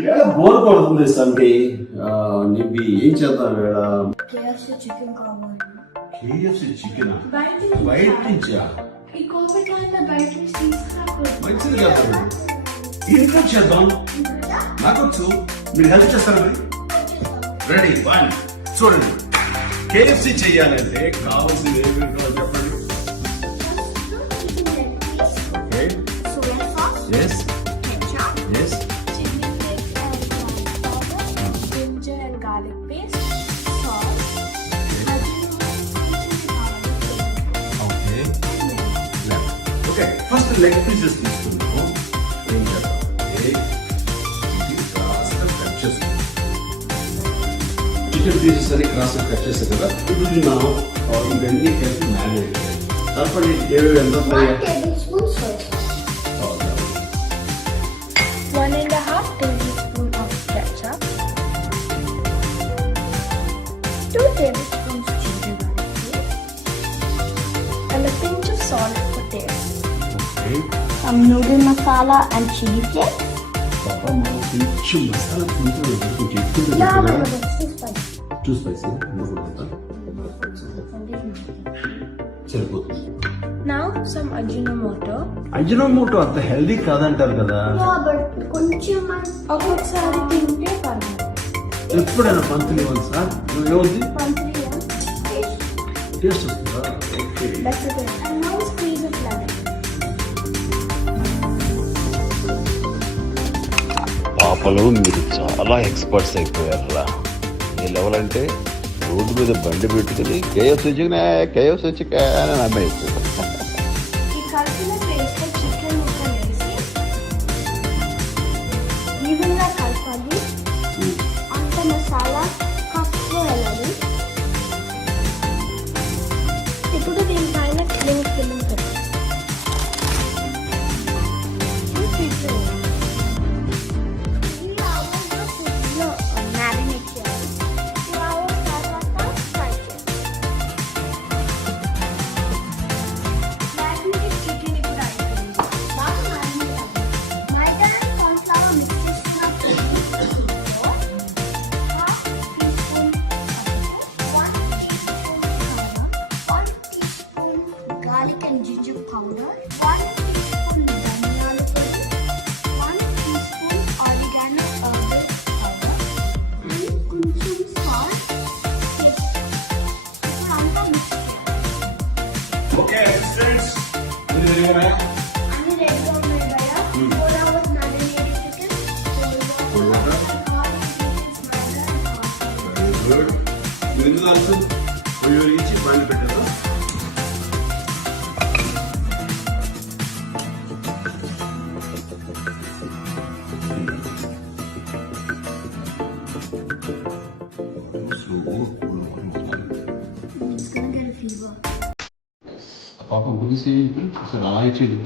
ఇలా బోర్ కొడుతుంది సండే. నీకు ఏం చేద్దాం వేళ? KFC చికెన్ కావాలి. KFC చికెన్ బయట నుంచా? ఈ కోవిడ్ టైంలో బయట నుంచి తీసుకురాకూడదు. మంచిది కదా, ఇంట్లో చేద్దాం. నాకొచ్చు, మీరు హెల్ప్ చేస్తారా? Ready one. చూడండి, KFC చెయ్యాలంటే కావాల్సింది ఏమి చెప్పండి. Yes. Ketchup. Yes. Chili flakes and powder. Ginger and garlic paste. Salt. Okay. Okay. First leg pieces తీసుకుందాం. ఏం చేద్దాం? ఇది క్రాస్ కట్ చేసుకుందాం. చికెన్ పీసెస్ అని క్రాస్ కట్ చేసాం కదా. ఇప్పుడు మనం ఇవన్నీ కలిపి మ్యారినేట్ చేయాలి. తప్పని ఎంత 1 tablespoon soy sauce. 1.5 tablespoon of ketchup. 2 tablespoons ginger garlic paste. And a pinch of salt for taste. Okay. Some noodle masala and chili flakes. Papa, మనం కొంచెం మసాలా తింటే కొంచెం ఎక్కువ Yeah, కదా. but it's too spicy. Two spicy సరిపోతుంది. Now some Ajinomoto. Ajinomoto అంత healthy కాదంటారు కదా. Yeah, but కొంచెం ఒక్కొక్కసారి తింటే పర్లేదు. ఎప్పుడైనా మంత్లీ వన్స్ ఏమవుతుంది? Monthly టేస్ట్ వస్తుందా? Okay. That's it. And now squeeze of lemon. పాపలు మీరు చాలా ఎక్స్పర్ట్స్ అయిపోయారా. ఏ లెవెల్ అంటే రోడ్డు మీద బండి పెట్టుకుని KFC చికెన్ అని అమ్మేస్తుంది. ఈ కలిపిన పేస్ట్ చికెన్ ముక్కలు వేసి ఈవెన్గా కలపాలి. అంత మసాలా కప్లో వెళ్ళాలి. ఇప్పుడు దీనిపైన ఫిల్లింగ్ పెట్టాలి. ఈ ఆవులో ఫుడ్లో మ్యారినేట్ చేయాలి. 2 hours తర్వాత ఫ్రై చేయాలి. మ్యారినేటెడ్ చికెన్ ఇప్పుడు అయిపోయింది. బాగా మ్యారినేట్ అవ్వాలి. మైదా అండ్ కార్న్ఫ్లవర్ మిక్స్ చేసుకున్నప్పుడు 1 teaspoon garlic and ginger powder, 1 teaspoon ధనియాల పొడి, 1 teaspoon oregano herbal powder, and కొంచెం salt taste. ఇప్పుడు అంతా మిక్స్ చేయాలి. ఓకే ఫ్రెండ్స్, ఇది రెడీగా అన్ని రెడీగా ఉన్నాయి కదా. 4 hours marinated chicken. Very good. మీరు ఎందుకు ఆల్సో ఇచ్చి బండి పెట్టారు. పాపం గురించి అసలు అలా ఇచ్చేది